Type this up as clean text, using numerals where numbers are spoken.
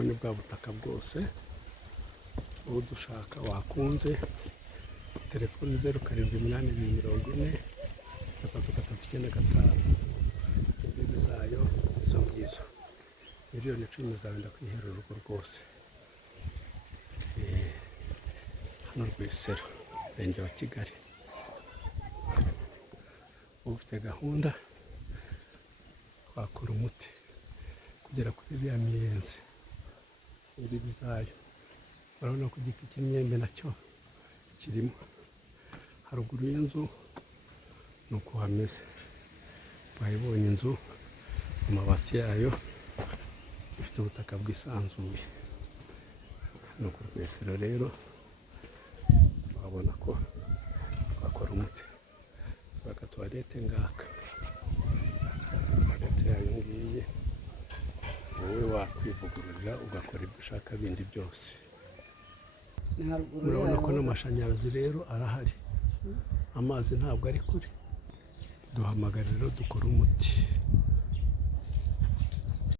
rero ni bwa butaka bwose uwo dushaka wakunze telefoni 078240 imbibi zayo izo ngizo miliyoni 10 zawe ndakwihera urugo rwose. Hano Rwesero Murenge wa Kigali ufite gahunda twakora umuti kugera kuri iriya miyenzi imbibi zayo. Urabona ko igiti cy'imyembe nacyo kirimo haruguru y'inzu nuko hameze. Bayibonye inzu amabati yayo ifite ubutaka bwisanzuye. Hano ku Rwesero rero wabona ko twakora umuti. Twaka tuwarete ngaka tuwarete yayo ngiye wowe wakwivugururira ugakora ibyo ushaka bindi byose. Murabona ko n'amashanyarazi rero arahari, amazi ntabwo ari kure. Duhamagara rero dukora umuti.